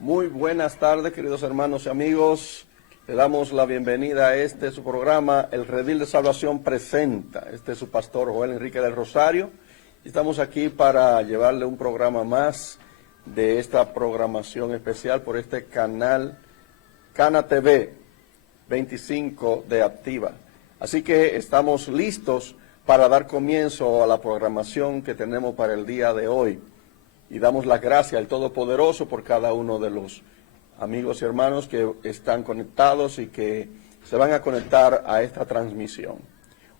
Muy buenas tardes, queridos hermanos y amigos. Le damos la bienvenida a su programa, El Redil de Salvación Presenta. Este es su pastor Joel Enrique del Rosario. Estamos aquí para llevarle un programa más de esta programación especial por este canal Cana TV 25 de Activa. Así que estamos listos para dar comienzo a la programación que tenemos para el día de hoy. Y damos las gracias al Todopoderoso por cada uno de los amigos y hermanos que están conectados y que se van a conectar a esta transmisión.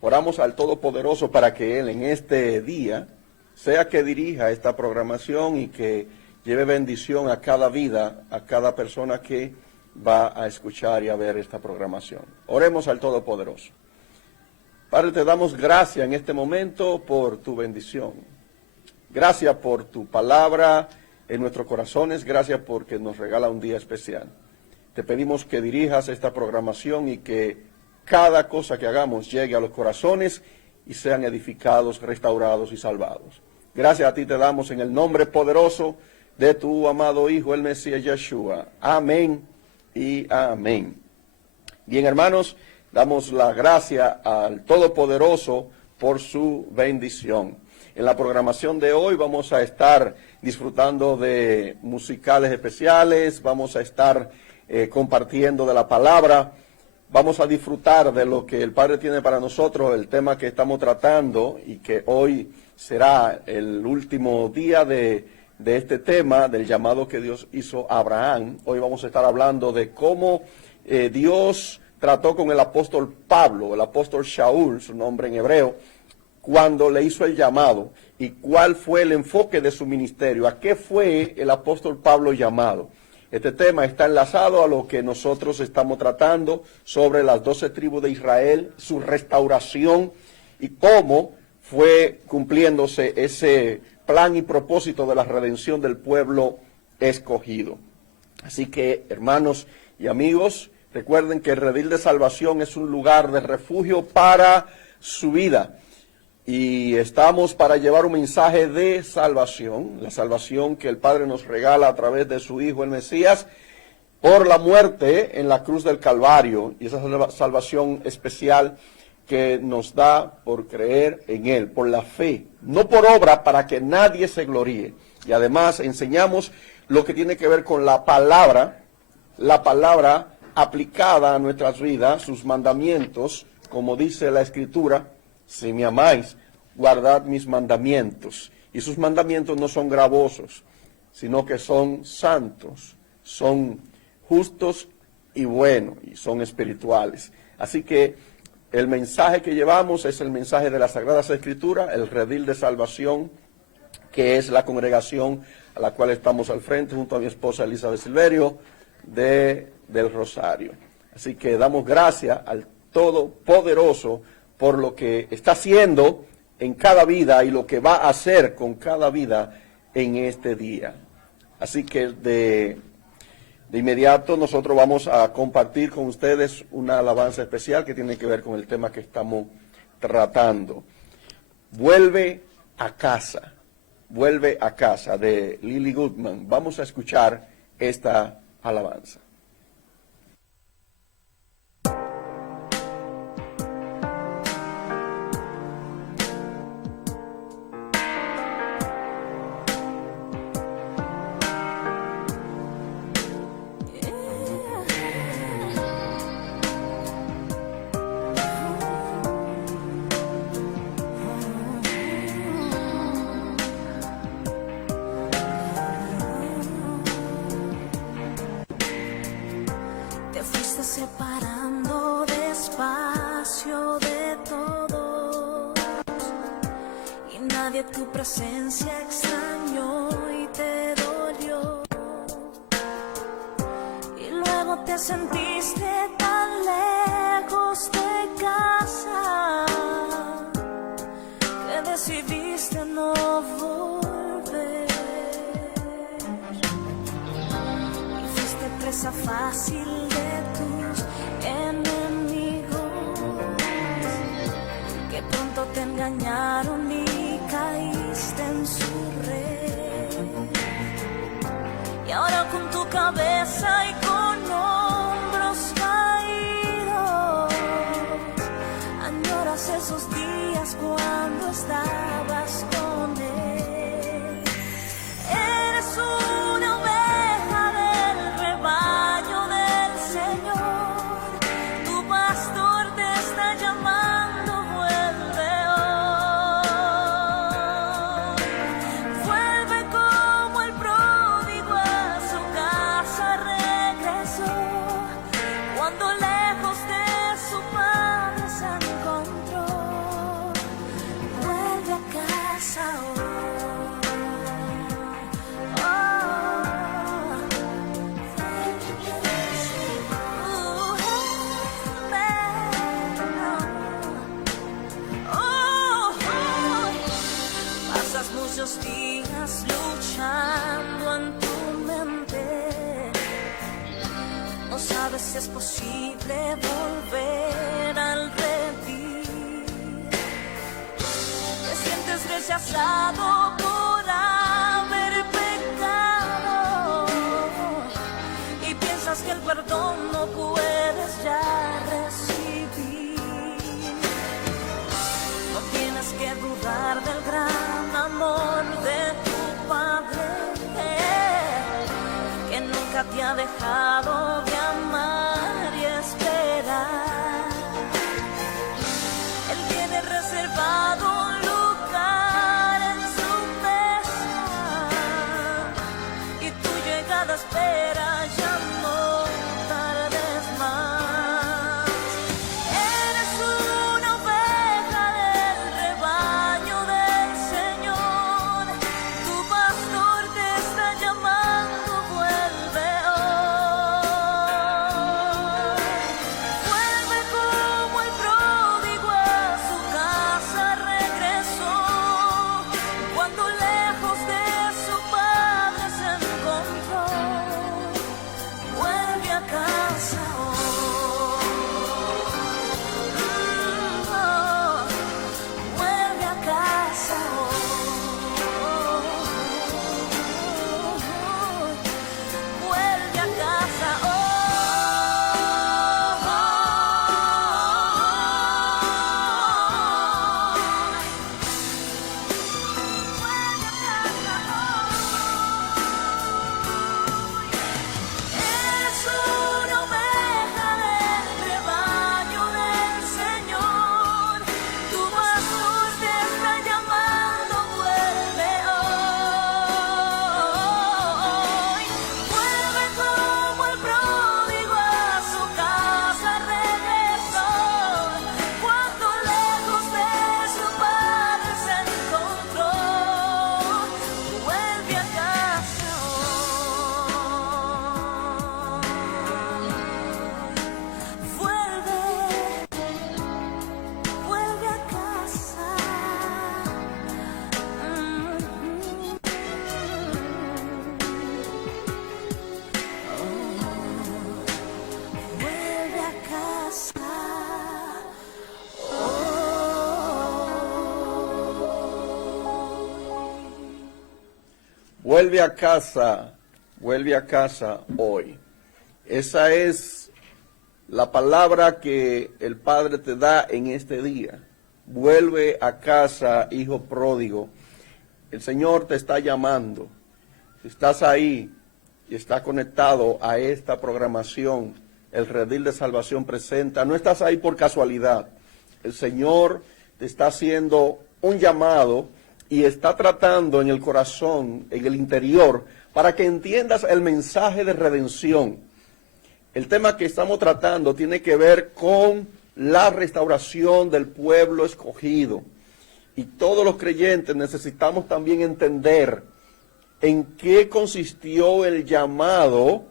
Oramos al Todopoderoso para que Él en este día sea que dirija esta programación y que lleve bendición a cada vida, a cada persona que va a escuchar y a ver esta programación. Oremos al Todopoderoso. Padre, te damos gracias en este momento por tu bendición. Gracias por tu palabra en nuestros corazones, gracias porque nos regala un día especial. Te pedimos que dirijas esta programación y que cada cosa que hagamos llegue a los corazones y sean edificados, restaurados y salvados. Gracias a ti te damos en el nombre poderoso de tu amado Hijo, el Mesías Yeshua. Amén y amén. Bien, hermanos, damos la gracia al Todopoderoso por su bendición. En la programación de hoy vamos a estar disfrutando de musicales especiales, vamos a estar compartiendo de la palabra, vamos a disfrutar de lo que el Padre tiene para nosotros, el tema que estamos tratando y que hoy será el último día de este tema, del llamado que Dios hizo a Abraham. Hoy vamos a estar hablando de cómo Dios trató con el apóstol Pablo, el apóstol Shaul, su nombre en hebreo, cuando le hizo el llamado y cuál fue el enfoque de su ministerio, a qué fue el apóstol Pablo llamado. Este tema está enlazado a lo que nosotros estamos tratando sobre las 12 tribus de Israel, su restauración y cómo fue cumpliéndose ese plan y propósito de la redención del pueblo escogido. Así que, hermanos y amigos, recuerden que el Redil de Salvación es un lugar de refugio para su vida. Y estamos para llevar un mensaje de salvación, la salvación que el Padre nos regala a través de su Hijo, el Mesías, por la muerte en la cruz del Calvario, y esa salvación especial que nos da por creer en Él, por la fe, no por obra para que nadie se gloríe. Y además enseñamos lo que tiene que ver con la palabra aplicada a nuestras vidas, sus mandamientos, como dice la Escritura. Si me amáis, guardad mis mandamientos. Y sus mandamientos no son gravosos, sino que son santos, son justos y buenos, y son espirituales. Así que el mensaje que llevamos es el mensaje de las Sagradas Escrituras, el Redil de Salvación, que es la congregación a la cual estamos al frente, junto a mi esposa Elizabeth Silverio, del Rosario. Así que damos gracias al Todopoderoso por lo que está haciendo en cada vida y lo que va a hacer con cada vida en este día. Así que de inmediato nosotros vamos a compartir con ustedes una alabanza especial que tiene que ver con el tema que estamos tratando. Vuelve a casa de Lily Goodman. Vamos a escuchar esta alabanza. Separando despacio de todos y nadie tu presencia extrañó y te dolió, y luego te sentiste tan lejos de casa que decidiste no volver y fuiste presa fácil de tus enemigos que pronto te engañaron y caíste en su red. Y ahora con tu cabeza sabes si es posible volver al redil. Te sientes rechazado por haber pecado y piensas que el perdón no puedes ya recibir. No tienes que dudar del gran amor de tu Padre, que nunca te ha dejado de amar y esperar. Él tiene reservado un lugar en su mesa y tu llegada espera, ya no tardes más. Eres una oveja del rebaño del Señor, tu pastor te está llamando, vuelve hoy. Vuelve como el pródigo a su casa regresó, cuando lejos de su padre se encontró. Vuelve a casa hoy. Vuelve a casa hoy. Vuelve a casa hoy. Eres una oveja del rebaño del Señor, tu pastor te está llamando, vuelve hoy. Vuelve como el pródigo a su casa regresó, cuando lejos de su padre se encontró. Vuelve a casa hoy. Vuelve a casa. Vuelve a casa. Vuelve a casa hoy. Esa es la palabra que el Padre te da en este día. Vuelve a casa, hijo pródigo. El Señor te está llamando. Si estás ahí y estás conectado a esta programación, el Redil de Salvación presenta, no estás ahí por casualidad. El Señor te está haciendo un llamado y está tratando en el corazón, en el interior, para que entiendas el mensaje de redención. El tema que estamos tratando tiene que ver con la restauración del pueblo escogido. Y todos los creyentes necesitamos también entender en qué consistió el llamado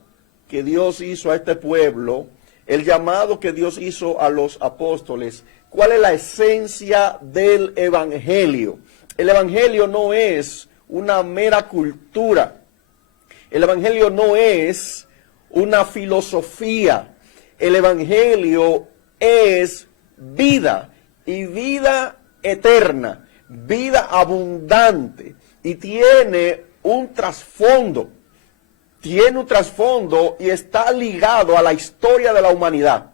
que Dios hizo a este pueblo, el llamado que Dios hizo a los apóstoles. ¿Cuál es la esencia del evangelio? El evangelio no es una mera cultura. El evangelio no es una filosofía. El evangelio es vida, y vida eterna, vida abundante, y tiene un trasfondo. Tiene un trasfondo y está ligado a la historia de la humanidad.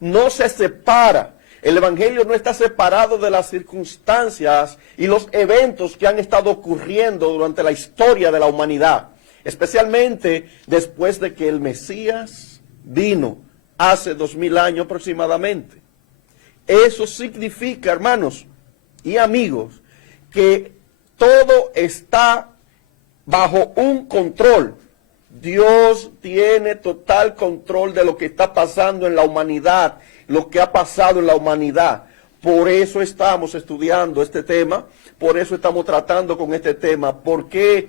No se separa. El evangelio no está separado de las circunstancias y los eventos que han estado ocurriendo durante la historia de la humanidad, especialmente después de que el Mesías vino hace 2000 años aproximadamente. Eso significa, hermanos y amigos, que todo está bajo un control. Dios tiene total control de lo que está pasando en la humanidad, lo que ha pasado en la humanidad. Por eso estamos estudiando este tema, por eso estamos tratando con este tema. ¿Por qué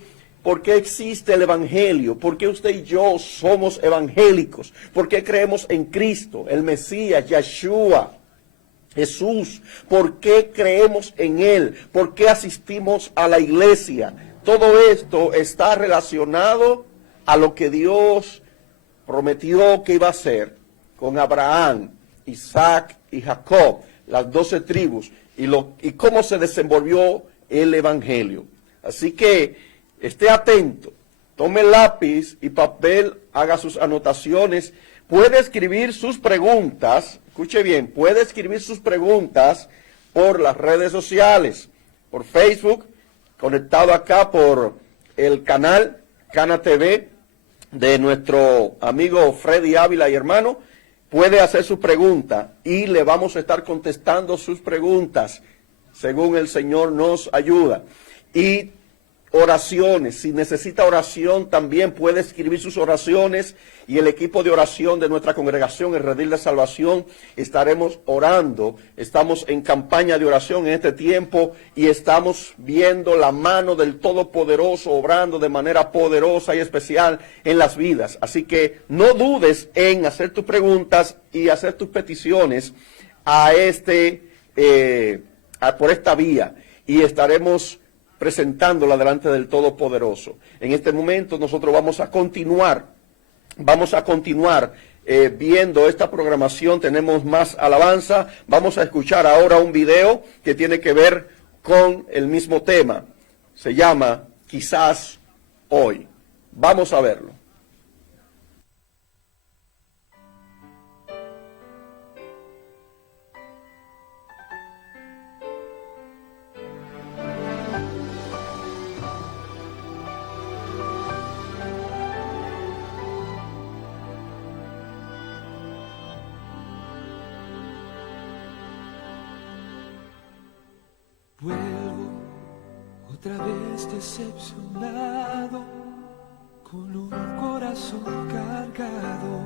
existe el evangelio? ¿Por qué usted y yo somos evangélicos? ¿Por qué creemos en Cristo, el Mesías, Yeshua, Jesús? ¿Por qué creemos en Él? ¿Por qué asistimos a la iglesia? Todo esto está relacionado a lo que Dios prometió que iba a hacer con Abraham, Isaac y Jacob, las 12 tribus, y cómo se desenvolvió el Evangelio. Así que esté atento, tome lápiz y papel, haga sus anotaciones, puede escribir sus preguntas, escuche bien, puede escribir sus preguntas por las redes sociales, por Facebook, conectado acá por el canal Cana TV de nuestro amigo Freddy Ávila y hermano. Puede hacer su pregunta y le vamos a estar contestando sus preguntas según el Señor nos ayuda. Y oraciones, si necesita oración también puede escribir sus oraciones y el equipo de oración de nuestra congregación, el Redil de Salvación, estaremos orando. Estamos en campaña de oración en este tiempo y estamos viendo la mano del Todopoderoso obrando de manera poderosa y especial en las vidas. Así que no dudes en hacer tus preguntas y hacer tus peticiones a por esta vía y estaremos presentándola delante del Todopoderoso. En este momento nosotros vamos a continuar viendo esta programación. Tenemos más alabanza. Vamos a escuchar ahora un video que tiene que ver con el mismo tema. Se llama Quizás Hoy. Vamos a verlo. Vuelvo otra vez decepcionado, con un corazón cargado,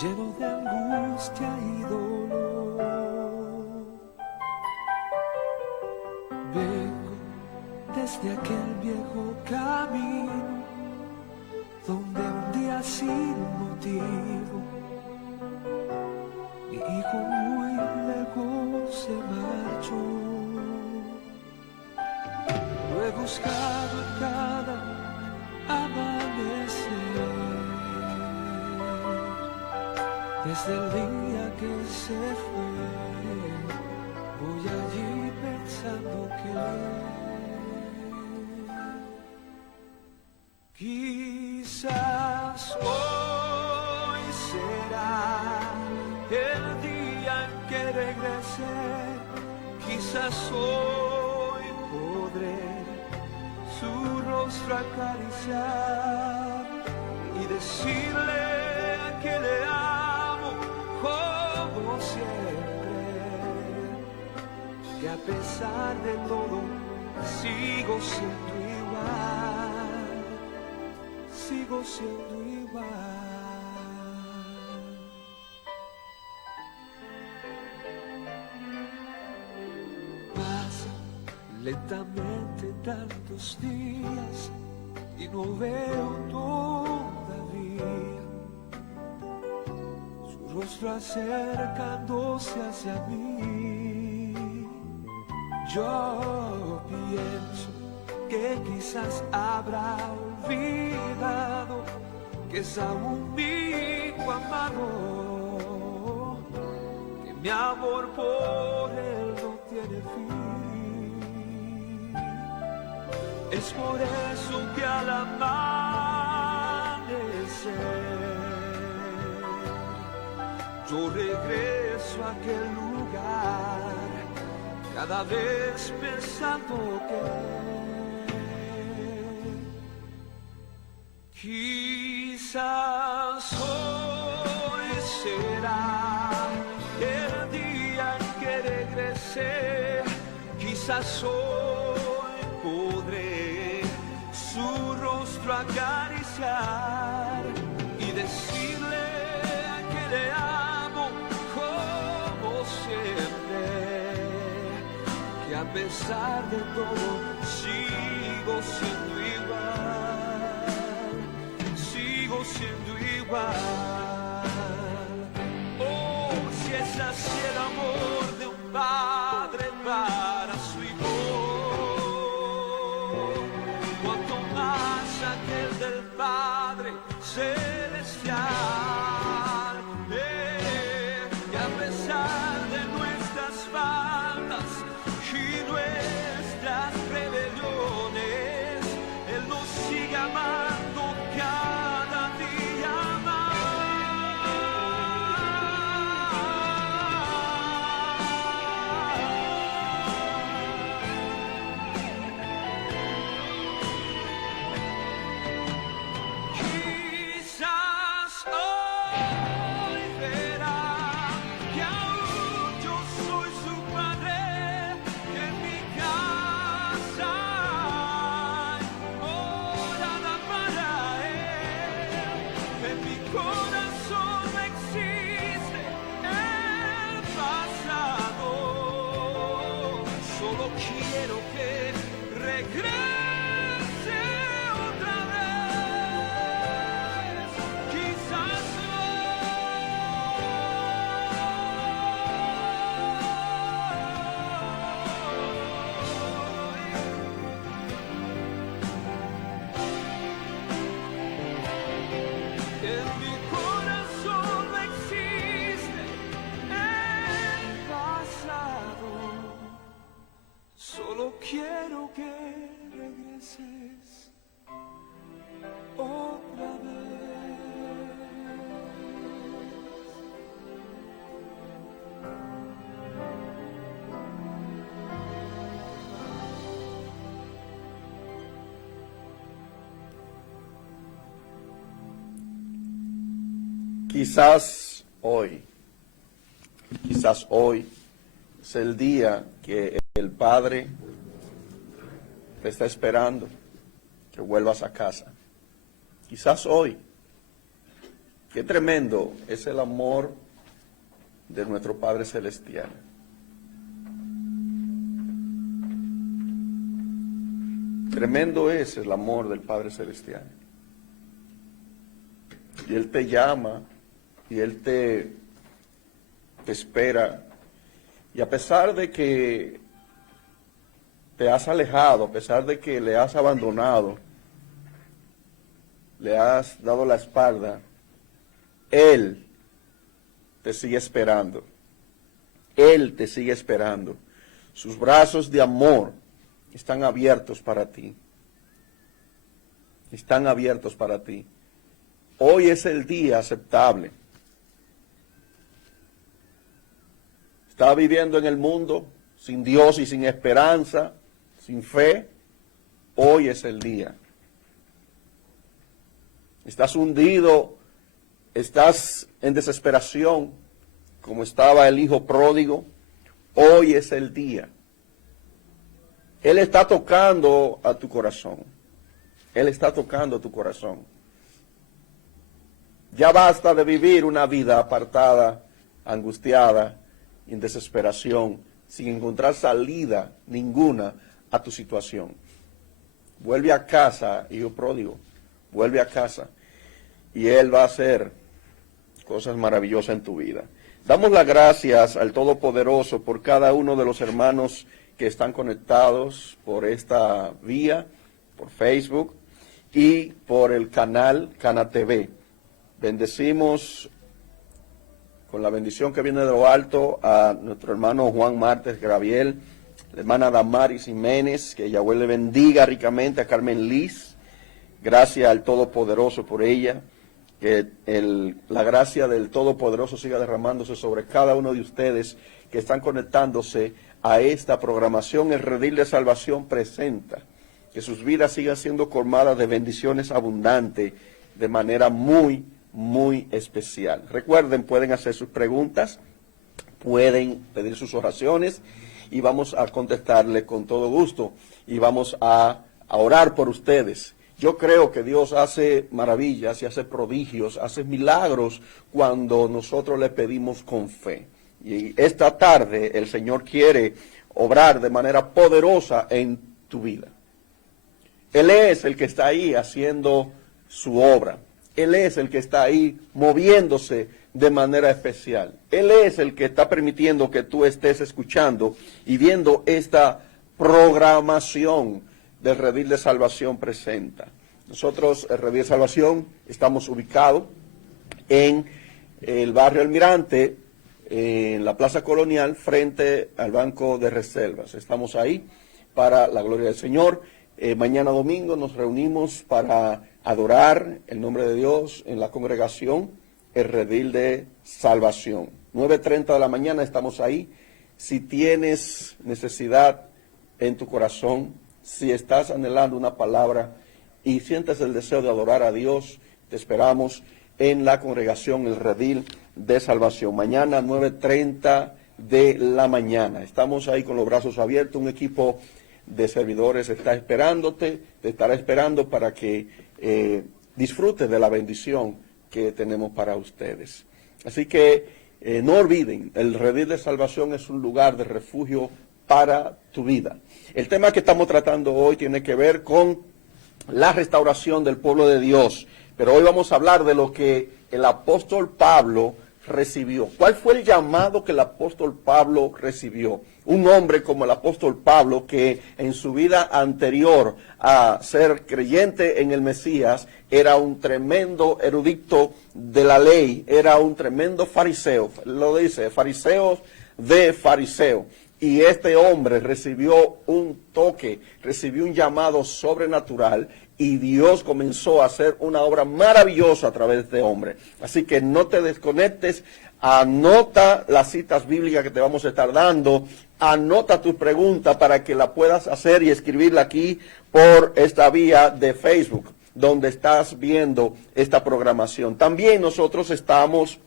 lleno de angustia y dolor. Vengo desde aquel viejo camino, donde un día sin motivo mi hijo muy lejos se marchó. Lo he buscado en cada amanecer, desde el día que se fue. Voy allí pensando que quizás hoy será el día en que regrese, quizás hoy podré su rostro acariciar y decirle que le amo como siempre, que a pesar de todo sigo siendo igual, sigo siendo igual. Lentamente tantos días y no veo todavía su rostro acercándose hacia mí. Yo pienso que quizás habrá olvidado que es aún mi hijo amado, que mi amor por él no tiene fin. Es por eso que al amanecer yo regreso a aquel lugar, cada vez pensando que quizás hoy será el día en que regrese, quizás hoy podré su rostro acariciar y decirle que le amo como siempre, que a pesar de todo sigo siendo igual, sigo siendo igual. Oh, si es así el amor de un padre para su hijo, cuanto más aquel del Padre celestial. Y a pesar de nuestras faltas y nuestras rebeliones, Él nos sigue amando cada día más. Quizás hoy verá que aún yo soy su padre, que en mi casa hay morada para Él, en mi corazón no existe el pasado. Solo quiero que regrese otra vez. Quizás en mi corazón no existe el pasado. Solo quiero que regreses otra vez. Quizás hoy es el día que el Padre te está esperando, que vuelvas a casa. Quizás hoy. Qué tremendo es el amor de nuestro Padre Celestial. Tremendo es el amor del Padre Celestial. Y Él te llama, y Él te espera. Y a pesar de que te has alejado, a pesar de que le has abandonado, le has dado la espalda, Él te sigue esperando. Él te sigue esperando. Sus brazos de amor están abiertos para ti. Están abiertos para ti. Hoy es el día aceptable. Estás viviendo en el mundo sin Dios y sin esperanza, sin fe. Hoy es el día. Estás hundido, estás en desesperación, como estaba el hijo pródigo. Hoy es el día. Él está tocando a tu corazón. Él está tocando a tu corazón. Ya basta de vivir una vida apartada, angustiada, en desesperación, sin encontrar salida ninguna a tu situación. Vuelve a casa, hijo pródigo, vuelve a casa, y Él va a hacer cosas maravillosas en tu vida. Damos las gracias al Todopoderoso por cada uno de los hermanos que están conectados por esta vía, por Facebook y por el canal Cana TV. Bendecimos con la bendición que viene de lo alto a nuestro hermano Juan Martes Graviel, la hermana Damaris Jiménez, que Yahweh le bendiga ricamente, a Carmen Liz. Gracias al Todopoderoso por ella. Que la gracia del Todopoderoso siga derramándose sobre cada uno de ustedes que están conectándose a esta programación. El Redil de Salvación presenta. Que sus vidas sigan siendo colmadas de bendiciones abundantes de manera muy, muy especial. Recuerden, pueden hacer sus preguntas, pueden pedir sus oraciones y vamos a contestarle con todo gusto y vamos a orar por ustedes. Yo creo que Dios hace maravillas y hace prodigios, hace milagros cuando nosotros le pedimos con fe. Y esta tarde el Señor quiere obrar de manera poderosa en tu vida. Él es el que está ahí haciendo su obra. Él es el que está ahí moviéndose de manera especial. Él es el que está permitiendo que tú estés escuchando y viendo esta programación del Redil de Salvación presenta. Nosotros, el Redil de Salvación, estamos ubicados en el barrio Almirante, en la Plaza Colonial, frente al Banco de Reservas. Estamos ahí para la gloria del Señor. Mañana domingo nos reunimos para adorar el nombre de Dios en la congregación, el Redil de Salvación. 9:30 de la mañana estamos ahí. Si tienes necesidad en tu corazón, si estás anhelando una palabra y sientes el deseo de adorar a Dios, te esperamos en la congregación El Redil de Salvación. Mañana 9:30 de la mañana. Estamos ahí con los brazos abiertos. Un equipo de servidores está esperándote, te estará esperando para que disfrutes de la bendición que tenemos para ustedes. Así que no olviden, el Redil de Salvación es un lugar de refugio para tu vida. El tema que estamos tratando hoy tiene que ver con la restauración del pueblo de Dios, pero hoy vamos a hablar de lo que el apóstol Pablo recibió. ¿Cuál fue el llamado que el apóstol Pablo recibió? Un hombre como el apóstol Pablo, que en su vida anterior a ser creyente en el Mesías, era un tremendo erudito de la ley, era un tremendo fariseo, lo dice, fariseos de fariseo. Y este hombre recibió un toque, recibió un llamado sobrenatural, y Dios comenzó a hacer una obra maravillosa a través de este hombre. Así que no te desconectes, anota las citas bíblicas que te vamos a estar dando, anota tus preguntas para que la puedas hacer y escribirla aquí por esta vía de Facebook, donde estás viendo esta programación. También nosotros estamos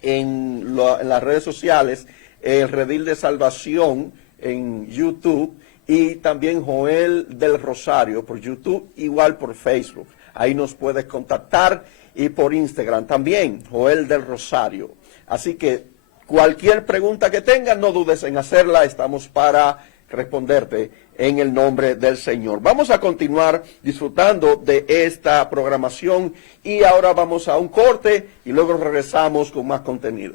en las redes sociales, el Redil de Salvación en YouTube, y también Joel del Rosario por YouTube, igual por Facebook. Ahí nos puedes contactar, y por Instagram también, Joel del Rosario. Así que cualquier pregunta que tengas, no dudes en hacerla, estamos para responderte en el nombre del Señor. Vamos a continuar disfrutando de esta programación, y ahora vamos a un corte y luego regresamos con más contenido.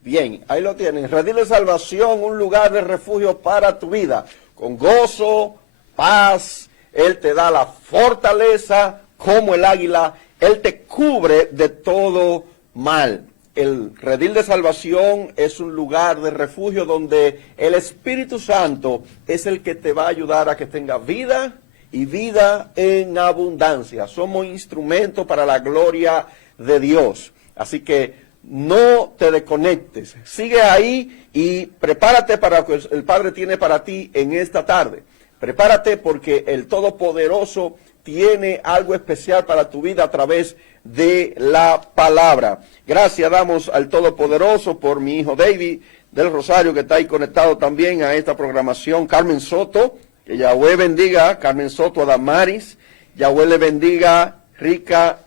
Bien, ahí lo tienen. Redil de Salvación, un lugar de refugio para tu vida. Con gozo, paz, Él te da la fortaleza como el águila. Él te cubre de todo mal. El Redil de Salvación es un lugar de refugio donde el Espíritu Santo es el que te va a ayudar a que tengas vida y vida en abundancia. Somos instrumentos para la gloria de Dios. Así que no te desconectes, sigue ahí y prepárate para lo que el Padre tiene para ti en esta tarde. Prepárate porque el Todopoderoso tiene algo especial para tu vida a través de la palabra. Gracias damos al Todopoderoso por mi hijo David del Rosario, que está ahí conectado también a esta programación. Carmen Soto, que Yahweh bendiga, Carmen Soto, a Damaris, Yahweh le bendiga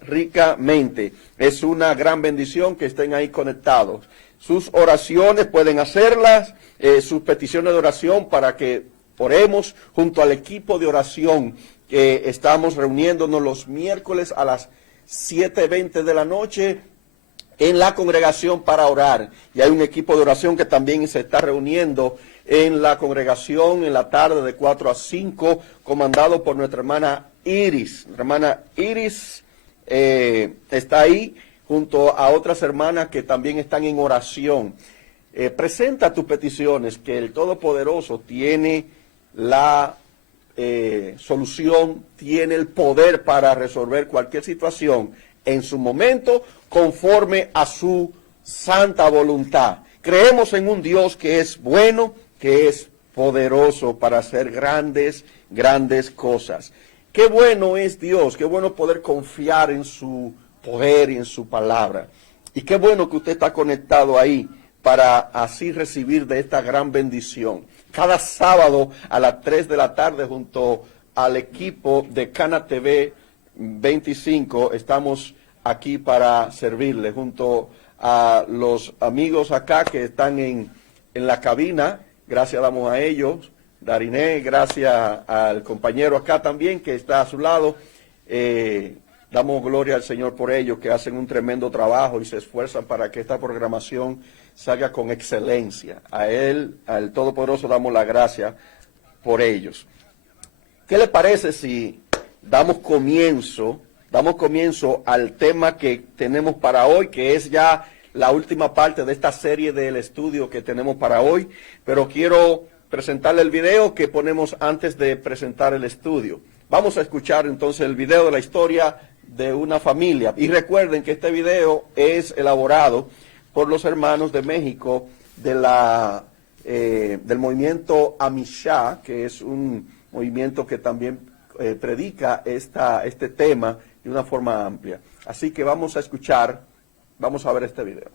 ricamente. Es una gran bendición que estén ahí conectados. Sus oraciones pueden hacerlas, sus peticiones de oración para que oremos junto al equipo de oración que estamos reuniéndonos los miércoles a las 7:20 de la noche en la congregación para orar. Y hay un equipo de oración que también se está reuniendo en la congregación en la tarde de 4 a 5, comandado por nuestra hermana Iris. Nuestra hermana Iris está ahí junto a otras hermanas que también están en oración. Presenta tus peticiones, que el Todopoderoso tiene la solución, tiene el poder para resolver cualquier situación en su momento, conforme a su santa voluntad. Creemos en un Dios que es bueno, que es poderoso para hacer grandes cosas. Qué bueno es Dios, qué bueno poder confiar en su poder y en su palabra. Y qué bueno que usted está conectado ahí para así recibir de esta gran bendición. Cada sábado a las 3 de la tarde junto al equipo de Cana TV 25 estamos aquí para servirle junto a los amigos acá que están en la cabina. Gracias damos a ellos. Dariné, gracias al compañero acá también que está a su lado. Damos gloria al Señor por ellos que hacen un tremendo trabajo y se esfuerzan para que esta programación salga con excelencia. A Él, al Todopoderoso, damos la gracia por ellos. ¿Qué le parece si damos comienzo al tema que tenemos para hoy, que es ya la última parte de esta serie del estudio que tenemos para hoy? Pero quiero presentarle el video que ponemos antes de presentar el estudio. Vamos a escuchar entonces el video de la historia de una familia. Y recuerden que este video es elaborado por los hermanos de México del movimiento Amishá, que es un movimiento que también predica este tema de una forma amplia. Así que vamos a ver este video.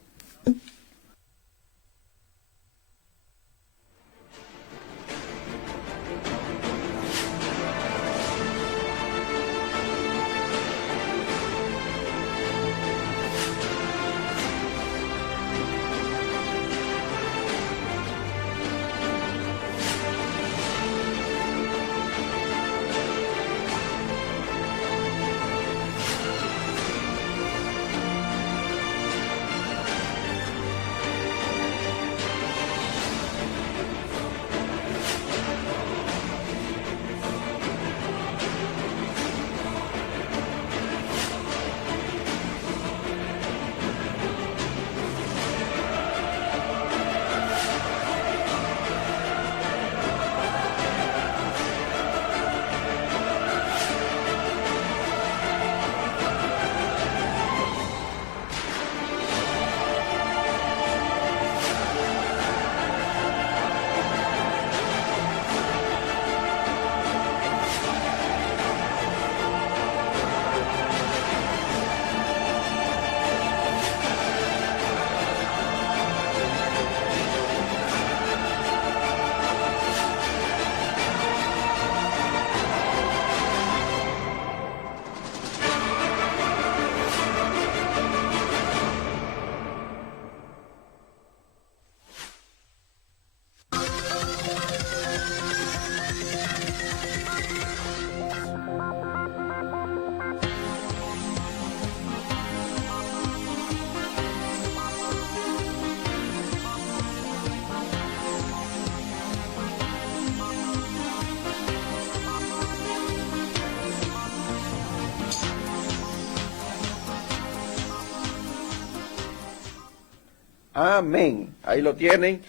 Amén. Ahí lo tienen,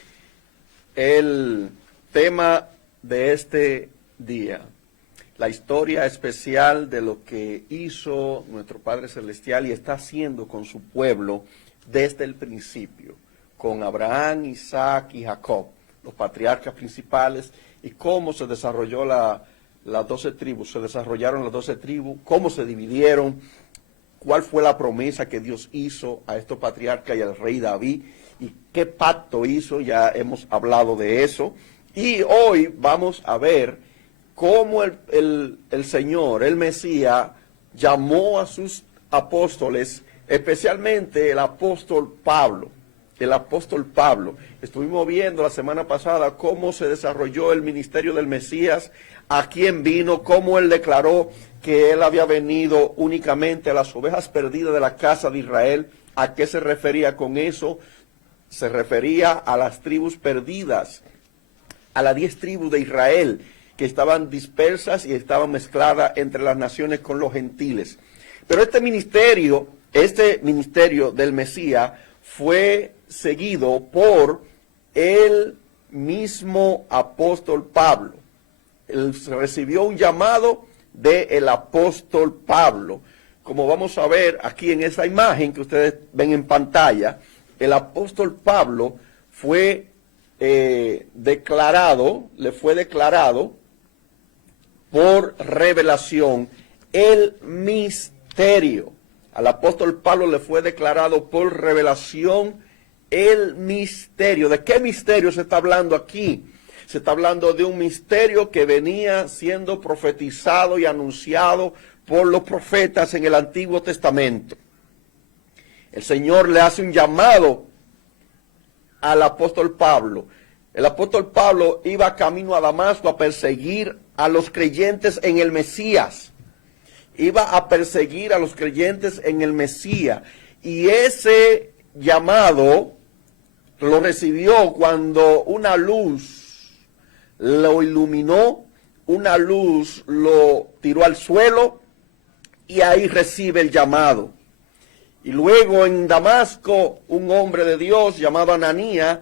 el tema de este día. La historia especial de lo que hizo nuestro Padre Celestial y está haciendo con su pueblo desde el principio, con Abraham, Isaac y Jacob, los patriarcas principales, y cómo se desarrolló las 12 tribus, cómo se dividieron, cuál fue la promesa que Dios hizo a estos patriarcas y al rey David, y qué pacto hizo. Ya hemos hablado de eso. Y hoy vamos a ver cómo el Señor, el Mesías, llamó a sus apóstoles, especialmente el apóstol Pablo. Estuvimos viendo la semana pasada cómo se desarrolló el ministerio del Mesías, a quién vino, cómo él declaró que él había venido únicamente a las ovejas perdidas de la casa de Israel. ¿A qué se refería con eso? Se refería a las tribus perdidas, a las 10 tribus de Israel que estaban dispersas y estaban mezcladas entre las naciones con los gentiles. Pero este ministerio del Mesías fue seguido por el mismo apóstol Pablo. Él recibió un llamado del apóstol Pablo. Como vamos a ver aquí en esa imagen que ustedes ven en pantalla, el apóstol Pablo le fue declarado por revelación el misterio. al apóstol Pablo le fue declarado por revelación el misterio. ¿De qué misterio se está hablando aquí? Se está hablando de un misterio que venía siendo profetizado y anunciado por los profetas en el Antiguo Testamento. El Señor le hace un llamado al apóstol Pablo. El apóstol Pablo iba camino a Damasco a perseguir a los creyentes en el Mesías. Iba a perseguir a los creyentes en el Mesías. Y ese llamado lo recibió cuando una luz lo iluminó, una luz lo tiró al suelo y ahí recibe el llamado. Y luego en Damasco, un hombre de Dios llamado Ananías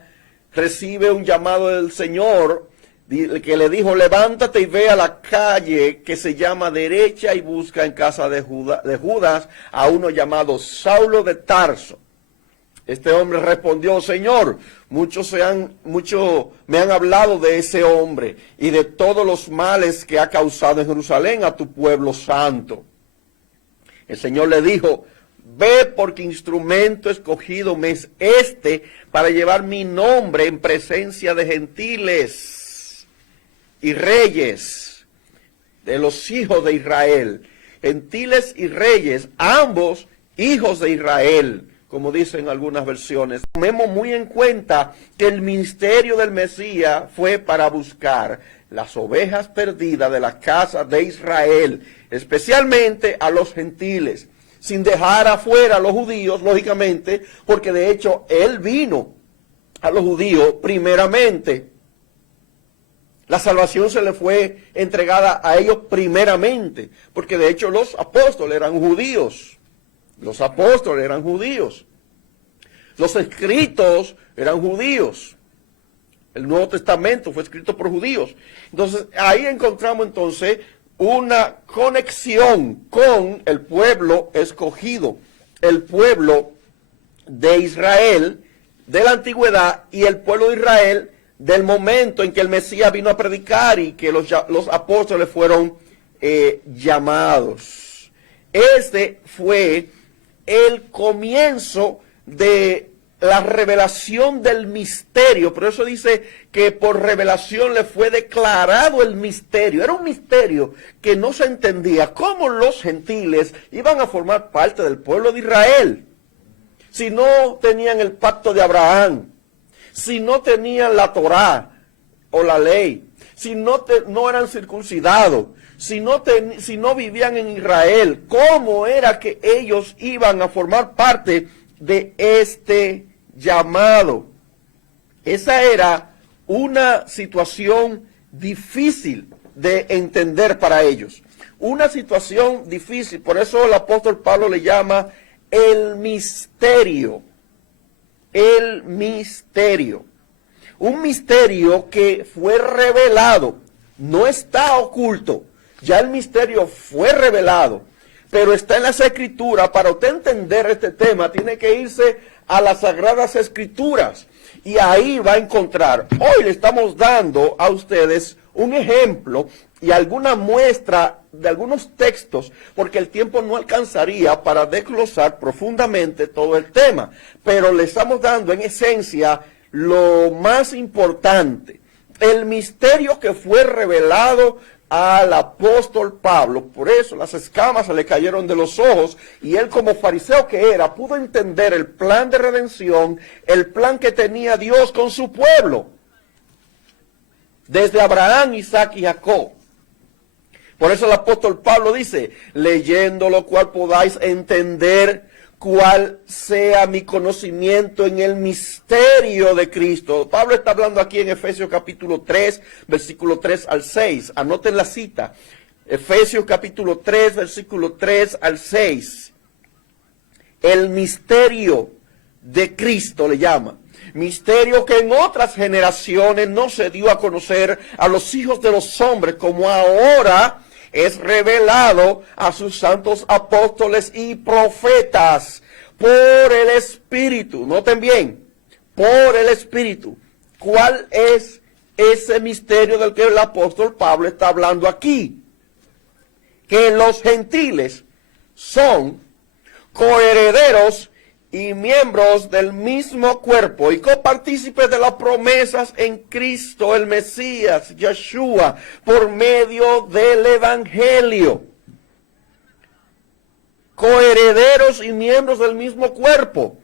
recibe un llamado del Señor que le dijo: levántate y ve a la calle que se llama derecha y busca en casa de Judas a uno llamado Saulo de Tarso. Este hombre respondió: Señor, muchos me han hablado de ese hombre y de todos los males que ha causado en Jerusalén a tu pueblo santo. El Señor le dijo: ve, porque instrumento escogido me es este para llevar mi nombre en presencia de gentiles y reyes de los hijos de Israel. Gentiles y reyes, ambos hijos de Israel, como dicen algunas versiones. Tomemos muy en cuenta que el ministerio del Mesías fue para buscar las ovejas perdidas de la casa de Israel, especialmente a los gentiles, sin dejar afuera a los judíos, lógicamente, porque de hecho él vino a los judíos primeramente. La salvación se le fue entregada a ellos primeramente, porque de hecho los apóstoles eran judíos. Los apóstoles eran judíos. Los escritos eran judíos. El Nuevo Testamento fue escrito por judíos. Entonces, ahí encontramos entonces una conexión con el pueblo escogido, el pueblo de Israel de la antigüedad y el pueblo de Israel del momento en que el Mesías vino a predicar y que los apóstoles fueron llamados. Este fue el comienzo de la revelación del misterio. Por eso dice que por revelación le fue declarado el misterio. Era un misterio que no se entendía cómo los gentiles iban a formar parte del pueblo de Israel si no tenían el pacto de Abraham, si no tenían la Torá o la ley, si no eran circuncidados, si no vivían en Israel. ¿Cómo era que ellos iban a formar parte de este llamado? Esa era una situación difícil de entender para ellos. Una situación difícil. Por eso el apóstol Pablo le llama el misterio. El misterio. Un misterio que fue revelado. No está oculto. Ya el misterio fue revelado. Pero está en las Escrituras. Para usted entender este tema, tiene que irse a las Sagradas Escrituras. Y ahí va a encontrar. Hoy le estamos dando a ustedes un ejemplo y alguna muestra de algunos textos, porque el tiempo no alcanzaría para desglosar profundamente todo el tema. Pero le estamos dando en esencia lo más importante. El misterio que fue revelado al apóstol Pablo. Por eso las escamas se le cayeron de los ojos y él, como fariseo que era, pudo entender el plan de redención, el plan que tenía Dios con su pueblo desde Abraham, Isaac y Jacob. Por eso el apóstol Pablo dice: leyendo lo cual podáis entender cuál sea mi conocimiento en el misterio de Cristo. Pablo está hablando aquí en Efesios capítulo 3, versículo 3 al 6. Anoten la cita. Efesios capítulo 3, versículo 3 al 6. El misterio de Cristo le llama. Misterio que en otras generaciones no se dio a conocer a los hijos de los hombres, como ahora es revelado a sus santos apóstoles y profetas por el Espíritu. Noten bien, por el Espíritu. ¿Cuál es ese misterio del que el apóstol Pablo está hablando aquí? Que los gentiles son coherederos y miembros del mismo cuerpo y copartícipes de las promesas en Cristo, el Mesías, Yeshua, por medio del Evangelio. Coherederos y miembros del mismo cuerpo.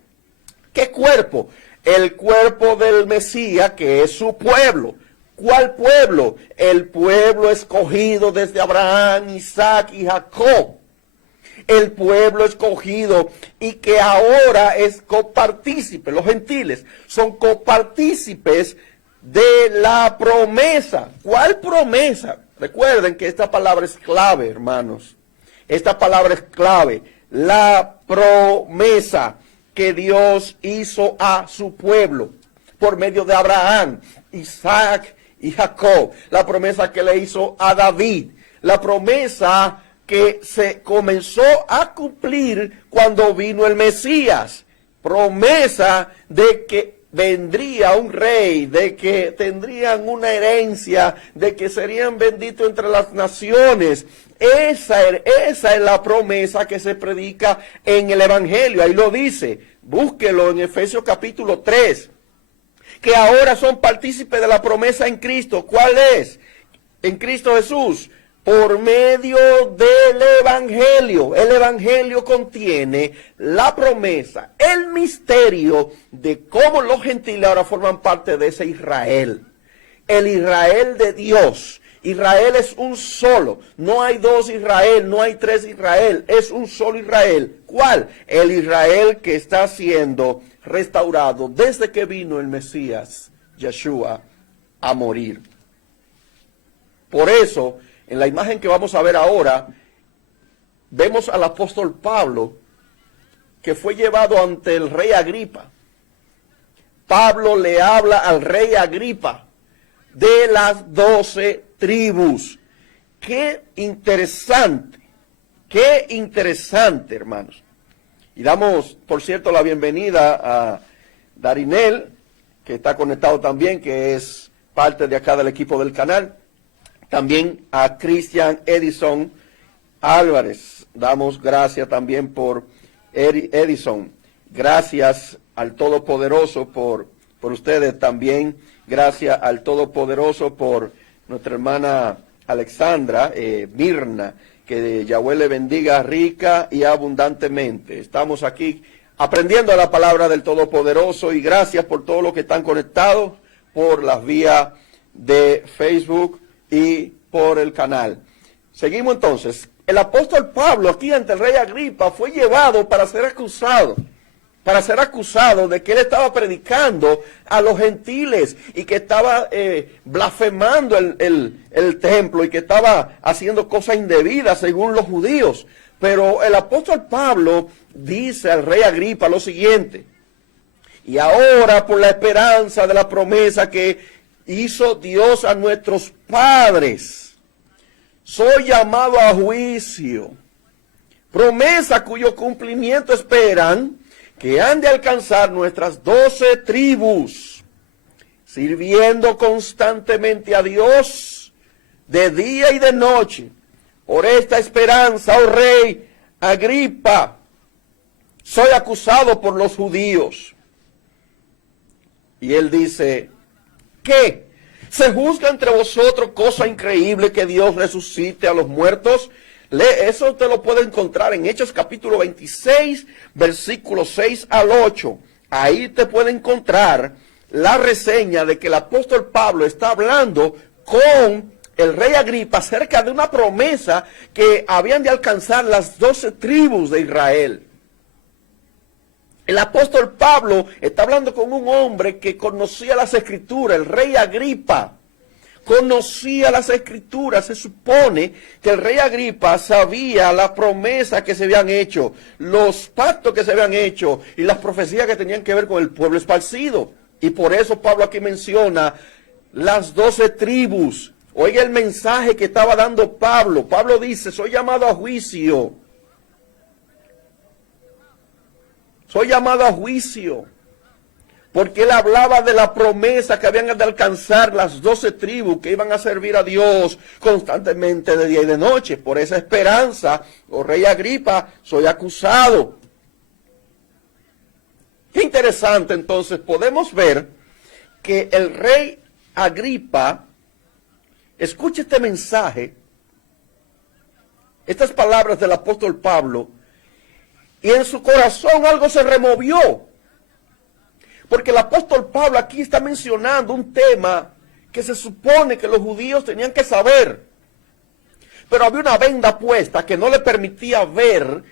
¿Qué cuerpo? El cuerpo del Mesías, que es su pueblo. ¿Cuál pueblo? El pueblo escogido desde Abraham, Isaac y Jacob. El pueblo escogido y que ahora es copartícipe. Los gentiles son copartícipes de la promesa. ¿Cuál promesa? Recuerden que esta palabra es clave, hermanos. Esta palabra es clave. La promesa que Dios hizo a su pueblo por medio de Abraham, Isaac y Jacob. La promesa que le hizo a David. La promesa que se comenzó a cumplir cuando vino el Mesías. Promesa de que vendría un rey, de que tendrían una herencia, de que serían benditos entre las naciones. Esa es la promesa que se predica en el Evangelio. Ahí lo dice. Búsquelo en Efesios capítulo 3. Que ahora son partícipes de la promesa en Cristo. ¿Cuál es? En Cristo Jesús. Por medio del Evangelio. El Evangelio contiene la promesa, el misterio de cómo los gentiles ahora forman parte de ese Israel. El Israel de Dios. Israel es un solo. No hay dos Israel, no hay tres Israel. Es un solo Israel. ¿Cuál? El Israel que está siendo restaurado desde que vino el Mesías, Yeshua, a morir. Por eso, en la imagen que vamos a ver ahora, vemos al apóstol Pablo que fue llevado ante el rey Agripa. Pablo le habla al rey Agripa de las 12 tribus. Qué interesante, hermanos. Y damos, por cierto, la bienvenida a Darinel, que está conectado también, que es parte de acá del equipo del canal. También a Christian Edison Álvarez. Damos gracias también por Edison. Gracias al Todopoderoso por ustedes también. Gracias al Todopoderoso por nuestra hermana Alexandra, Mirna. Que Yahweh le bendiga rica y abundantemente. Estamos aquí aprendiendo la palabra del Todopoderoso y gracias por todos los que están conectados por las vías de Facebook y por el canal. Seguimos entonces. El apóstol Pablo aquí ante el rey Agripa fue llevado para ser acusado de que él estaba predicando a los gentiles y que estaba blasfemando el templo y que estaba haciendo cosas indebidas según los judíos. Pero el apóstol Pablo dice al rey Agripa lo siguiente: y ahora por la esperanza de la promesa que hizo Dios a nuestros padres, soy llamado a juicio, promesa cuyo cumplimiento esperan que han de alcanzar nuestras 12 tribus, sirviendo constantemente a Dios de día y de noche. Por esta esperanza, oh rey Agripa, soy acusado por los judíos. Y él dice: ¿qué? ¿Se juzga entre vosotros cosa increíble que Dios resucite a los muertos? Eso te lo puede encontrar en Hechos capítulo 26, versículos 6 al 8. Ahí te puede encontrar la reseña de que el apóstol Pablo está hablando con el rey Agripa acerca de una promesa que habían de alcanzar las 12 tribus de Israel. El apóstol Pablo está hablando con un hombre que conocía las escrituras, el rey Agripa. Conocía las escrituras. Se supone que el rey Agripa sabía la promesa que se habían hecho, los pactos que se habían hecho y las profecías que tenían que ver con el pueblo esparcido. Y por eso Pablo aquí menciona las 12 tribus. Oiga el mensaje que estaba dando Pablo. Pablo dice: soy llamado a juicio. Soy llamado a juicio. Porque él hablaba de la promesa que habían de alcanzar las 12 tribus que iban a servir a Dios constantemente de día y de noche. Por esa esperanza, oh rey Agripa, soy acusado. Qué interesante, entonces, podemos ver que el rey Agripa escucha este mensaje, estas palabras del apóstol Pablo, y en su corazón algo se removió. Porque el apóstol Pablo aquí está mencionando un tema que se supone que los judíos tenían que saber. Pero había una venda puesta que no le permitía ver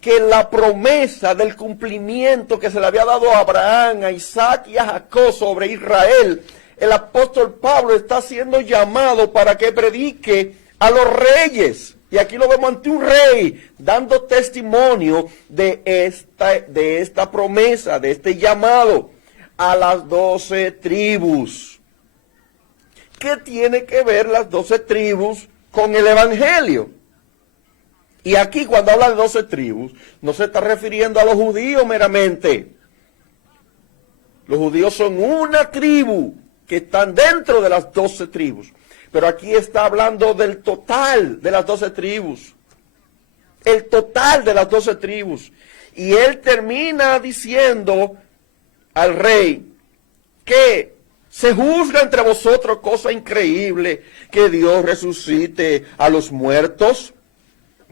que la promesa del cumplimiento que se le había dado a Abraham, a Isaac y a Jacob sobre Israel, el apóstol Pablo está siendo llamado para que predique a los reyes. Y aquí lo vemos ante un rey dando testimonio de esta promesa, de este llamado a las 12 tribus. ¿Qué tiene que ver las 12 tribus con el evangelio? Y aquí cuando habla de 12 tribus, no se está refiriendo a los judíos meramente. Los judíos son una tribu que están dentro de las 12 tribus. Pero aquí está hablando del total de las 12 tribus. El total de las 12 tribus. Y él termina diciendo al rey que se juzga entre vosotros cosa increíble, que Dios resucite a los muertos.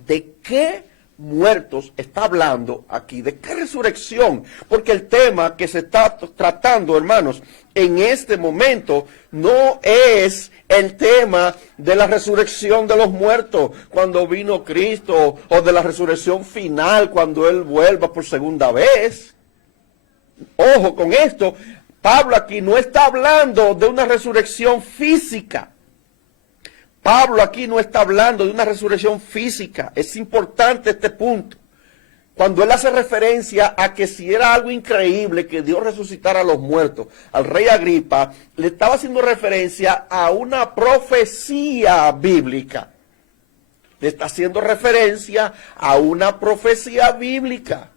¿De qué muertos está hablando aquí? ¿De qué resurrección? Porque el tema que se está tratando, hermanos, en este momento no es el tema de la resurrección de los muertos cuando vino Cristo, o de la resurrección final cuando Él vuelva por segunda vez. Ojo con esto, Pablo aquí no está hablando de una resurrección física. Pablo aquí no está hablando de una resurrección física. Es importante este punto. Cuando él hace referencia a que si era algo increíble que Dios resucitara a los muertos, al rey Agripa, le estaba haciendo referencia a una profecía bíblica. Le está haciendo referencia a una profecía bíblica.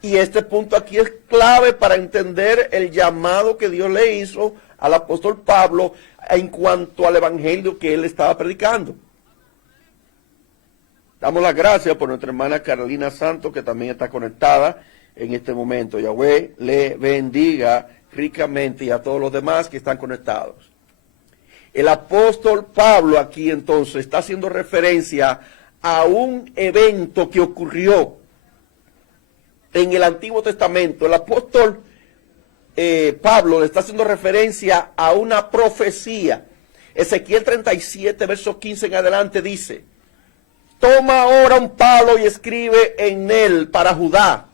Y este punto aquí es clave para entender el llamado que Dios le hizo al apóstol Pablo en cuanto al evangelio que él estaba predicando. Damos las gracias por nuestra hermana Carolina Santos, que también está conectada en este momento. Yahweh le bendiga ricamente, y a todos los demás que están conectados. El apóstol Pablo aquí entonces está haciendo referencia a un evento que ocurrió en el Antiguo Testamento. El apóstol Pablo le está haciendo referencia a una profecía. Ezequiel 37, verso 15 en adelante dice: toma ahora un palo y escribe en él para Judá.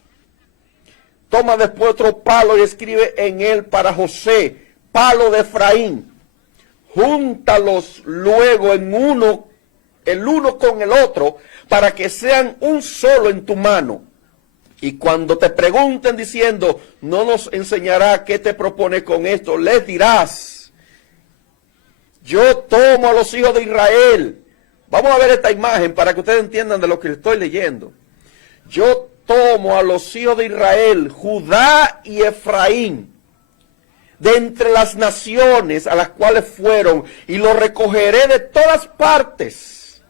Toma después otro palo y escribe en él para José, palo de Efraín. Júntalos luego el uno con el otro, para que sean un solo en tu mano. Y cuando te pregunten diciendo, no nos enseñará qué te propone con esto, les dirás: yo tomo a los hijos de Israel. Vamos a ver esta imagen para que ustedes entiendan de lo que estoy leyendo. Yo tomo a los hijos de Israel, Judá y Efraín, de entre las naciones a las cuales fueron, y los recogeré de todas partes,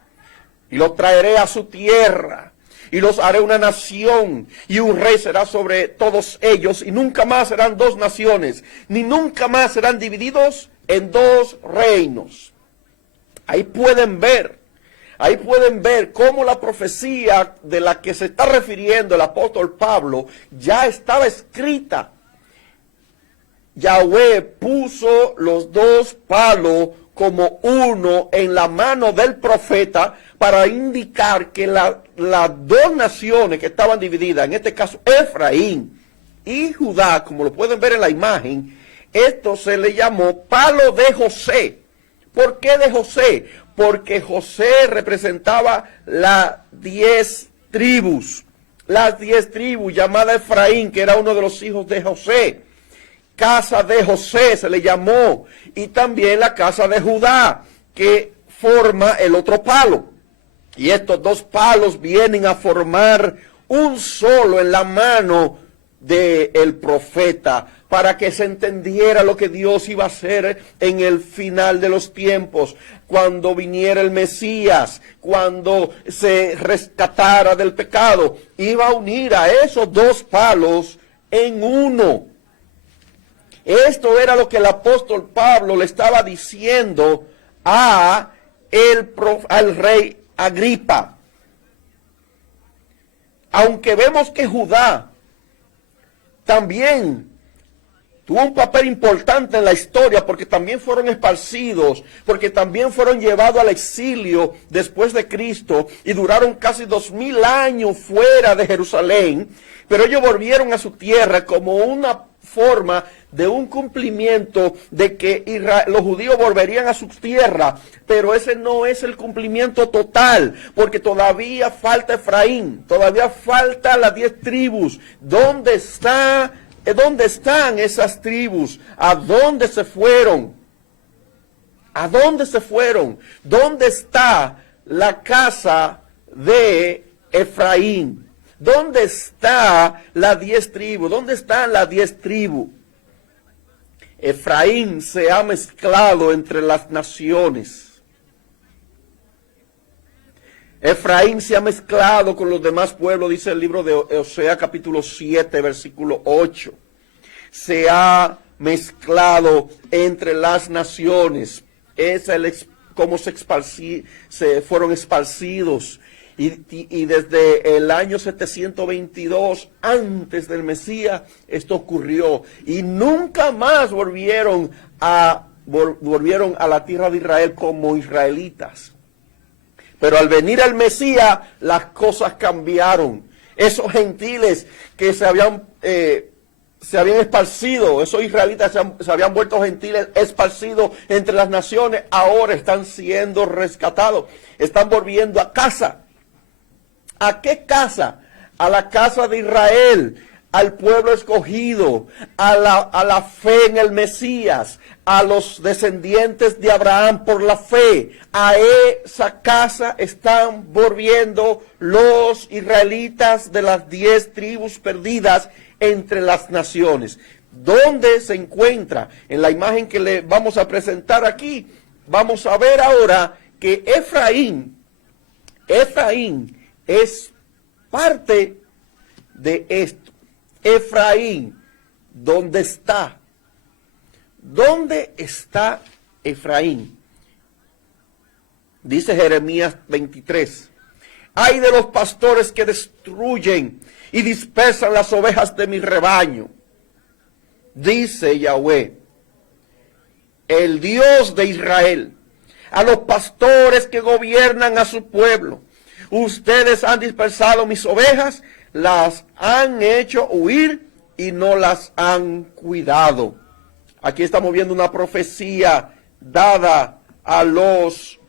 y los traeré a su tierra, y los haré una nación, y un rey será sobre todos ellos, y nunca más serán dos naciones, ni nunca más serán divididos en dos reinos. Ahí pueden ver cómo la profecía de la que se está refiriendo el apóstol Pablo ya estaba escrita. Yahweh puso los dos palos como uno en la mano del profeta para indicar que las dos naciones que estaban divididas, en este caso Efraín y Judá, como lo pueden ver en la imagen, esto se le llamó palo de José. ¿Por qué de José? Porque José representaba las 10 tribus. Las 10 tribus, llamada Efraín, que era uno de los hijos de José. Casa de José se le llamó. Y también la casa de Judá, que forma el otro palo. Y estos dos palos vienen a formar un solo en la mano del profeta, para que se entendiera lo que Dios iba a hacer en el final de los tiempos, cuando viniera el Mesías, cuando se rescatara del pecado. Iba a unir a esos dos palos en uno. Esto era lo que el apóstol Pablo le estaba diciendo al rey Agripa. Aunque vemos que Judá también tuvo un papel importante en la historia, porque también fueron esparcidos, porque también fueron llevados al exilio después de Cristo y duraron casi 2000 años fuera de Jerusalén, pero ellos volvieron a su tierra como una forma de un cumplimiento de que los judíos volverían a su tierra, pero ese no es el cumplimiento total, porque todavía falta Efraín, todavía falta las 10 tribus. ¿Dónde están esas tribus? ¿A dónde se fueron? ¿A dónde se fueron? ¿Dónde está la casa de Efraín? ¿Dónde está las 10 tribus? ¿Dónde están las 10 tribus? Efraín se ha mezclado entre las naciones. Efraín se ha mezclado con los demás pueblos, dice el libro de Osea capítulo 7, versículo 8. Se ha mezclado entre las naciones. Es cómo se fueron esparcidos. Y desde el año 722, antes del Mesías, esto ocurrió. Y nunca más volvieron a la tierra de Israel como israelitas. Pero al venir el Mesías, las cosas cambiaron. Esos gentiles que se habían esparcido, esos israelitas se habían vuelto gentiles esparcidos entre las naciones, ahora están siendo rescatados. Están volviendo a casa. ¿A qué casa? A la casa de Israel, al pueblo escogido, a la fe en el Mesías, a los descendientes de Abraham por la fe. A esa casa están volviendo los israelitas de las 10 tribus perdidas entre las naciones. ¿Dónde se encuentra? En la imagen que le vamos a presentar aquí, vamos a ver ahora que Efraín es parte de esto. Efraín, ¿dónde está? ¿Dónde está Efraín? Dice Jeremías 23. Ay de los pastores que destruyen y dispersan las ovejas de mi rebaño. Dice Yahweh, el Dios de Israel, a los pastores que gobiernan a su pueblo. Ustedes han dispersado mis ovejas, las han hecho huir y no las han cuidado. Aquí estamos viendo una profecía dada a los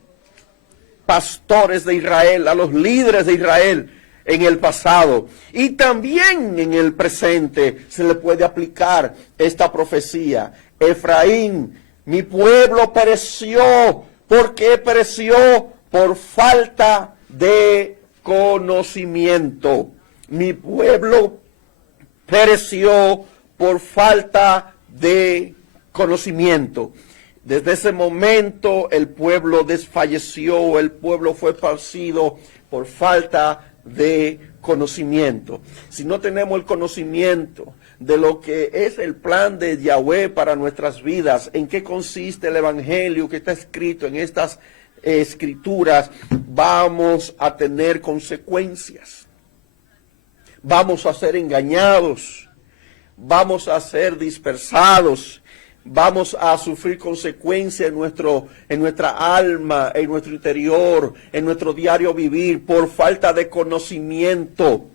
pastores de Israel, a los líderes de Israel en el pasado. Y también en el presente se le puede aplicar esta profecía. Efraín, mi pueblo pereció. ¿Por qué pereció? Por falta de conocimiento. Mi pueblo pereció por falta de conocimiento. Desde ese momento el pueblo desfalleció, el pueblo fue esparcido por falta de conocimiento. Si no tenemos el conocimiento de lo que es el plan de Yahweh para nuestras vidas, en qué consiste el evangelio que está escrito en estas escrituras, vamos a tener consecuencias. Vamos a ser engañados, vamos a ser dispersados, vamos a sufrir consecuencias en nuestra alma, en nuestro interior, en nuestro diario vivir, por falta de conocimiento.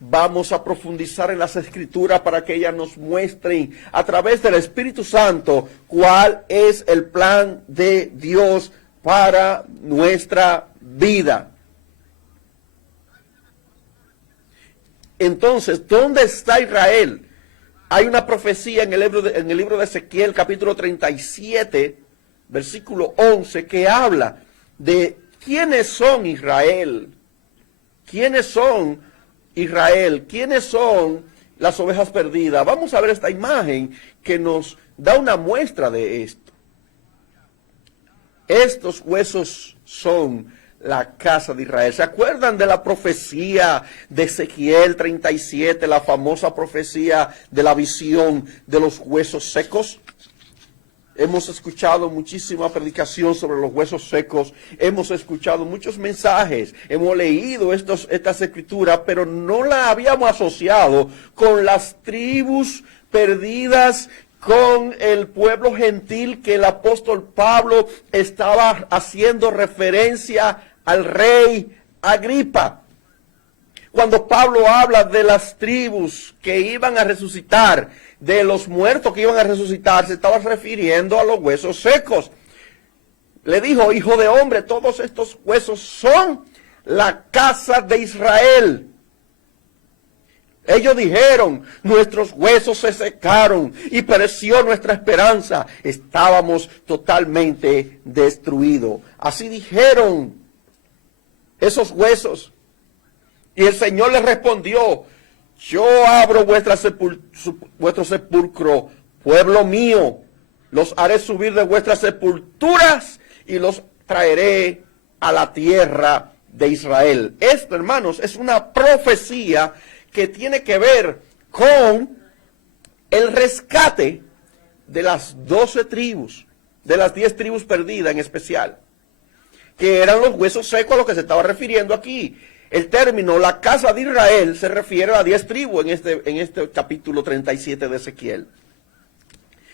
Vamos a profundizar en las escrituras para que ellas nos muestren a través del Espíritu Santo cuál es el plan de Dios para nuestra vida. Entonces, ¿dónde está Israel? Hay una profecía en el libro de Ezequiel, capítulo 37, versículo 11, que habla de quiénes son Israel. ¿Quiénes son Israel? ¿Quiénes son las ovejas perdidas? Vamos a ver esta imagen que nos da una muestra de esto. Estos huesos son la casa de Israel. ¿Se acuerdan de la profecía de Ezequiel 37, la famosa profecía de la visión de los huesos secos? Hemos escuchado muchísima predicación sobre los huesos secos, hemos escuchado muchos mensajes, hemos leído estas escrituras, pero no la habíamos asociado con las tribus perdidas, con el pueblo gentil que el apóstol Pablo estaba haciendo referencia al rey Agripa. Cuando Pablo habla de las tribus que iban a resucitar, de los muertos que iban a resucitar, se estaba refiriendo a los huesos secos. Le dijo, hijo de hombre, todos estos huesos son la casa de Israel. Ellos dijeron, nuestros huesos se secaron y pereció nuestra esperanza. Estábamos totalmente destruidos. Así dijeron esos huesos. Y el Señor les respondió, yo abro vuestro sepulcro, pueblo mío, los haré subir de vuestras sepulturas y los traeré a la tierra de Israel. Esto, hermanos, es una profecía que tiene que ver con el rescate de las 12 tribus, de las 10 tribus perdidas en especial, que eran los huesos secos a los que se estaba refiriendo aquí. El término, la casa de Israel, se refiere a 10 tribus en este capítulo 37 de Ezequiel.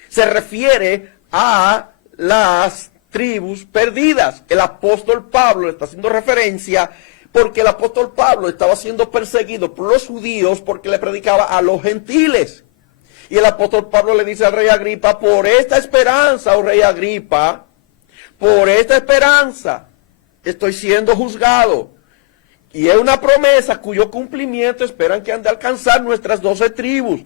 Se refiere a las tribus perdidas. El apóstol Pablo está haciendo referencia porque el apóstol Pablo estaba siendo perseguido por los judíos porque le predicaba a los gentiles. Y el apóstol Pablo le dice al rey Agripa, por esta esperanza, oh rey Agripa, por esta esperanza estoy siendo juzgado. Y es una promesa cuyo cumplimiento esperan que han de alcanzar nuestras 12 tribus.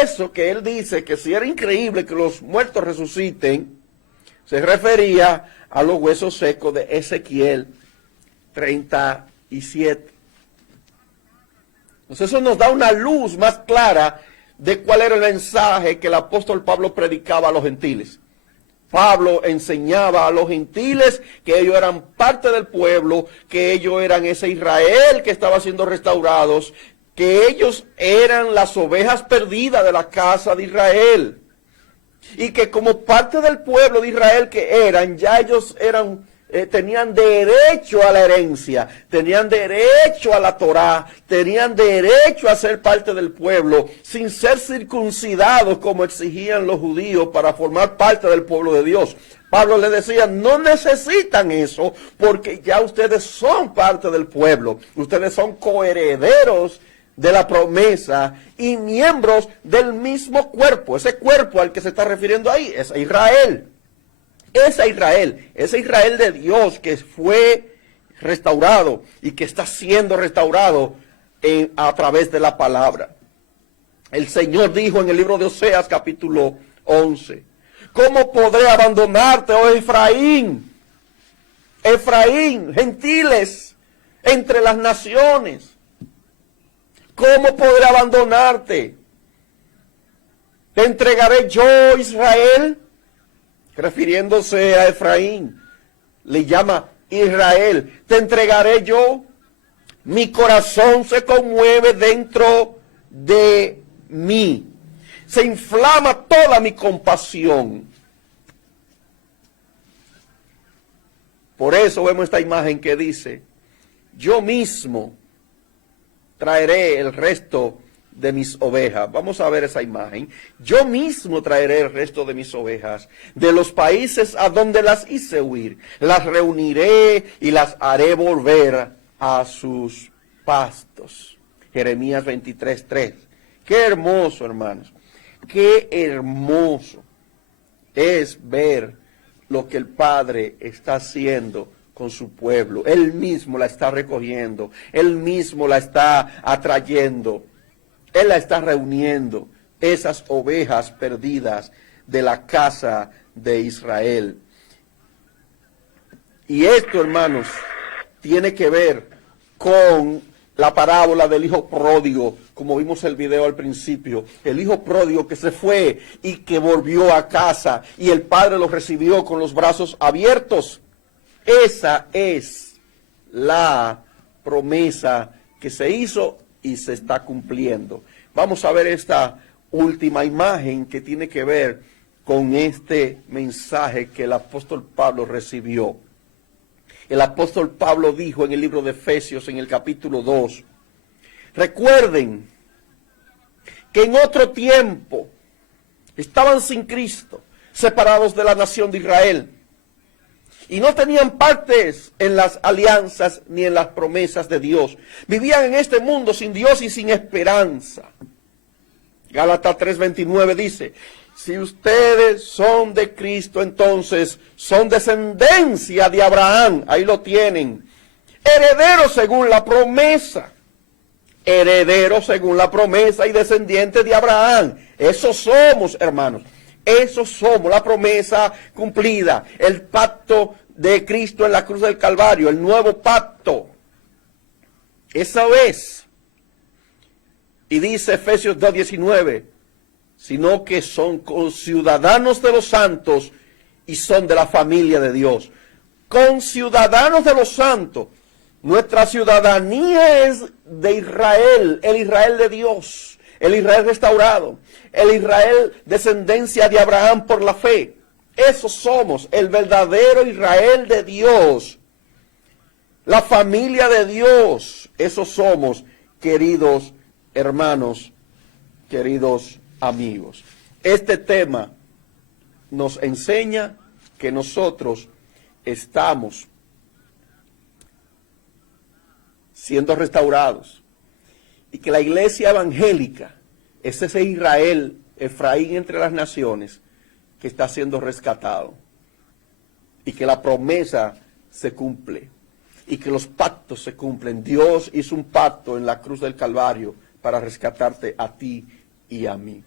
Eso que él dice que si era increíble que los muertos resuciten, se refería a los huesos secos de Ezequiel 37. Entonces eso nos da una luz más clara de cuál era el mensaje que el apóstol Pablo predicaba a los gentiles. Pablo enseñaba a los gentiles que ellos eran parte del pueblo, que ellos eran ese Israel que estaba siendo restaurados, que ellos eran las ovejas perdidas de la casa de Israel. Y que como parte del pueblo de Israel que eran, ya ellos eran, tenían derecho a la herencia, tenían derecho a la Torá, tenían derecho a ser parte del pueblo, sin ser circuncidados como exigían los judíos para formar parte del pueblo de Dios. Pablo les decía, no necesitan eso, porque ya ustedes son parte del pueblo, ustedes son coherederos de la promesa y miembros del mismo cuerpo. Ese cuerpo al que se está refiriendo ahí es Israel. Ese Israel de Dios que fue restaurado y que está siendo restaurado a través de la palabra. El Señor dijo en el libro de Oseas capítulo 11, ¿cómo podré abandonarte, oh Efraín? Efraín, gentiles, entre las naciones. ¿Cómo podré abandonarte? ¿Te entregaré yo, Israel? Refiriéndose a Efraín, le llama Israel. ¿Te entregaré yo? Mi corazón se conmueve dentro de mí. Se inflama toda mi compasión. Por eso vemos esta imagen que dice, yo mismo traeré el resto de mis ovejas. Vamos a ver esa imagen. Yo mismo traeré el resto de mis ovejas de los países a donde las hice huir. Las reuniré y las haré volver a sus pastos. Jeremías 23:3. Qué hermoso, hermanos. Qué hermoso es ver lo que el Padre está haciendo con su pueblo. Él mismo la está recogiendo. Él mismo la está atrayendo. Él la está reuniendo, esas ovejas perdidas de la casa de Israel. Y esto, hermanos, tiene que ver con la parábola del hijo pródigo, como vimos el video al principio. El hijo pródigo que se fue y que volvió a casa y el padre lo recibió con los brazos abiertos. Esa es la promesa que se hizo y se está cumpliendo. Vamos a ver esta última imagen que tiene que ver con este mensaje que el apóstol Pablo recibió. El apóstol Pablo dijo en el libro de Efesios, en el capítulo 2, recuerden que en otro tiempo estaban sin Cristo, separados de la nación de Israel, y no tenían partes en las alianzas ni en las promesas de Dios. Vivían en este mundo sin Dios y sin esperanza. Gálatas 3:29 dice, si ustedes son de Cristo, entonces son descendencia de Abraham. Ahí lo tienen. Herederos según la promesa. Herederos según la promesa y descendientes de Abraham. Eso somos, hermanos. Eso somos, la promesa cumplida. El pacto de Cristo en la cruz del Calvario. El nuevo pacto. Eso es. Y dice Efesios 2:19. Sino que son conciudadanos de los santos y son de la familia de Dios. Conciudadanos de los santos. Nuestra ciudadanía es de Israel, el Israel de Dios, el Israel restaurado, el Israel descendencia de Abraham por la fe. Esos somos, el verdadero Israel de Dios, la familia de Dios. Esos somos, queridos hermanos, queridos amigos. Este tema nos enseña que nosotros estamos siendo restaurados y que la iglesia evangélica es ese Israel, Efraín entre las naciones, que está siendo rescatado y que la promesa se cumple y que los pactos se cumplen. Dios hizo un pacto en la cruz del Calvario para rescatarte a ti y a mí.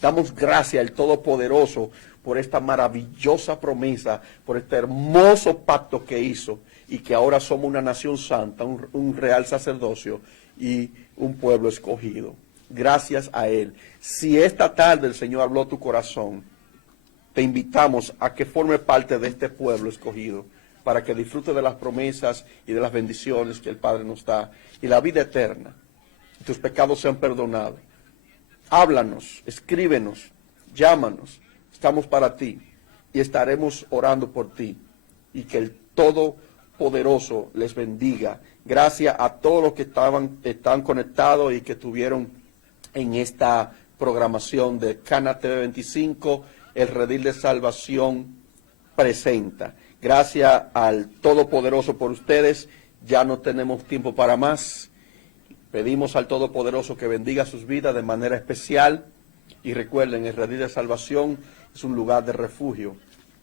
Damos gracias al Todopoderoso por esta maravillosa promesa, por este hermoso pacto que hizo y que ahora somos una nación santa, un real sacerdocio y un pueblo escogido. Gracias a Él. Si esta tarde el Señor habló a tu corazón, te invitamos a que forme parte de este pueblo escogido para que disfrute de las promesas y de las bendiciones que el Padre nos da y la vida eterna. Tus pecados sean perdonados. Háblanos, escríbenos, llámanos. Estamos para ti y estaremos orando por ti. Y que el Todopoderoso les bendiga. Gracias a todos los que están conectados y que estuvieron en esta programación de Cana TV 25, el Redil de Salvación presenta. Gracias al Todopoderoso por ustedes. Ya no tenemos tiempo para más. Pedimos al Todopoderoso que bendiga sus vidas de manera especial. Y recuerden, el Redil de Salvación es un lugar de refugio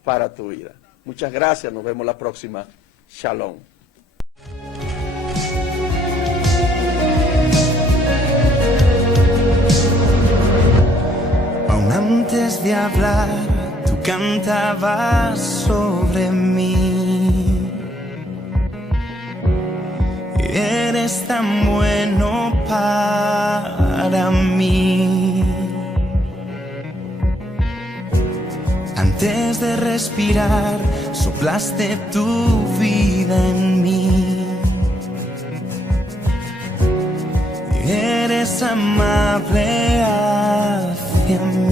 para tu vida. Muchas gracias. Nos vemos la próxima. Shalom. Aún antes de hablar, tú cantabas sobre mí. Eres tan bueno para mí. Antes de respirar, soplaste tu vida en mí. Eres amable hacia mí.